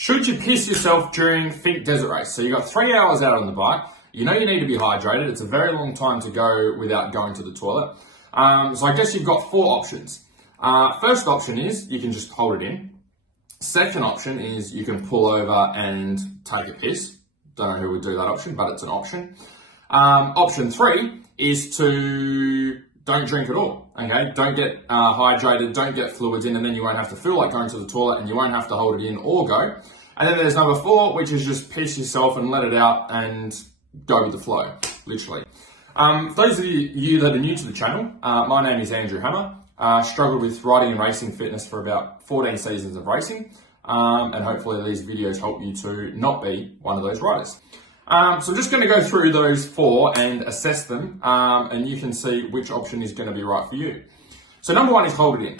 Should you piss yourself during FINKE desert race? So you've got 3 hours out on the bike. You know you need to be hydrated. It's a very long time to go without going to the toilet. So I guess you've got 4 options. First option is you can just hold it in. Second option is you can pull over and take a piss. Don't know who would do that option, but it's an option. Option 3 is to don't drink at all, okay? Don't get hydrated, don't get fluids in, and then you won't have to feel like going to the toilet and you won't have to hold it in or go. And then there's number 4, which is just piss yourself and let it out and go with the flow, literally. For those of you that are new to the channel, my name is Andrew Hammer. Struggled with riding and racing fitness for about 14 seasons of racing. And hopefully these videos help you to not be one of those riders. So I'm just going to go through those 4 and assess them, and you can see which option is going to be right for you. So number 1 is hold it in.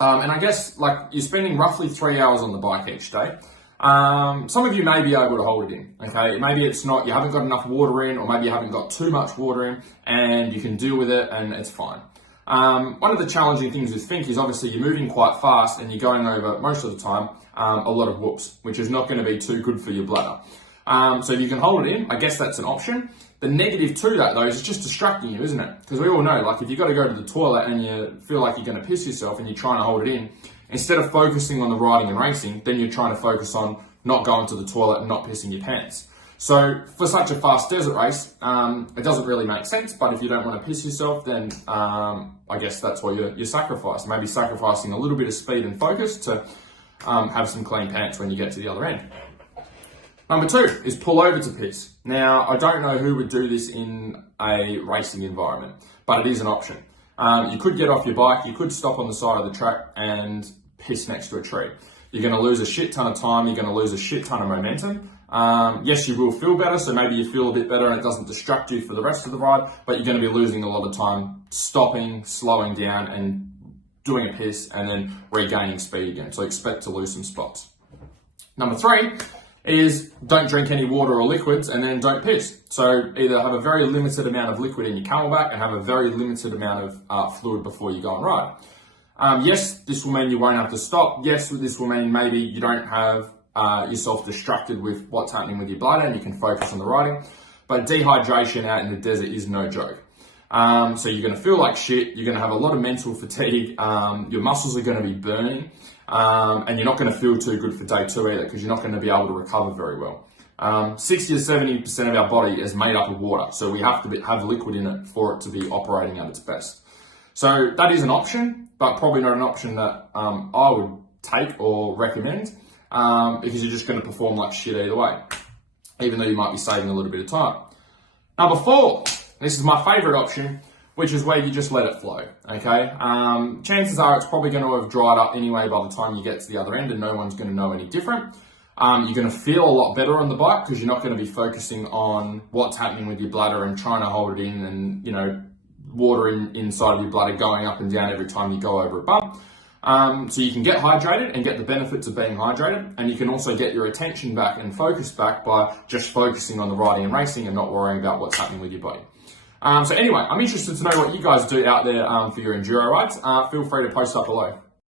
And I guess like you're spending roughly 3 hours on the bike each day. Some of you may be able to hold it in, okay? Maybe it's not, you haven't got enough water in, or maybe you haven't got too much water in, and you can deal with it and it's fine. One of the challenging things with FINKE is obviously you're moving quite fast and you're going over, most of the time, a lot of whoops, which is not going to be too good for your bladder. So if you can hold it in, I guess that's an option. The negative to that though is it's just distracting you, isn't it? Because we all know, like if you've got to go to the toilet and you feel like you're going to piss yourself and you're trying to hold it in, instead of focusing on the riding and racing, then you're trying to focus on not going to the toilet and not pissing your pants. So for such a fast desert race, it doesn't really make sense, but if you don't want to piss yourself, then I guess that's what you're sacrificing. Maybe sacrificing a little bit of speed and focus to have some clean pants when you get to the other end. Number 2 is pull over to piss. Now, I don't know who would do this in a racing environment, but it is an option. You could get off your bike, you could stop on the side of the track and piss next to a tree. You're going to lose a shit ton of time, you're going to lose a shit ton of momentum. Yes, you will feel better, so maybe you feel a bit better and it doesn't distract you for the rest of the ride, but you're going to be losing a lot of time stopping, slowing down and doing a piss and then regaining speed again. So expect to lose some spots. Number 3 is don't drink any water or liquids and then don't piss. So either have a very limited amount of liquid in your camelback and have a very limited amount of fluid before you go and ride. Yes, this will mean you won't have to stop. Yes, this will mean maybe you don't have yourself distracted with what's happening with your bladder and you can focus on the riding. But dehydration out in the desert is no joke. So you're going to feel like shit, you're going to have a lot of mental fatigue, your muscles are going to be burning, and you're not going to feel too good for day 2 either because you're not going to be able to recover very well. 60 to 70% of our body is made up of water, so we have to have liquid in it for it to be operating at its best. So that is an option, but probably not an option that I would take or recommend because you're just going to perform like shit either way, even though you might be saving a little bit of time. Number 4. This is my favorite option, which is where you just let it flow, okay? Chances are it's probably going to have dried up anyway by the time you get to the other end and no one's going to know any different. You're going to feel a lot better on the bike because you're not going to be focusing on what's happening with your bladder and trying to hold it in and, you know, water inside of your bladder going up and down every time you go over a bump. So you can get hydrated and get the benefits of being hydrated, and you can also get your attention back and focus back by just focusing on the riding and racing and not worrying about what's happening with your body. So anyway, I'm interested to know what you guys do out there for your enduro rides. Feel free to post up below.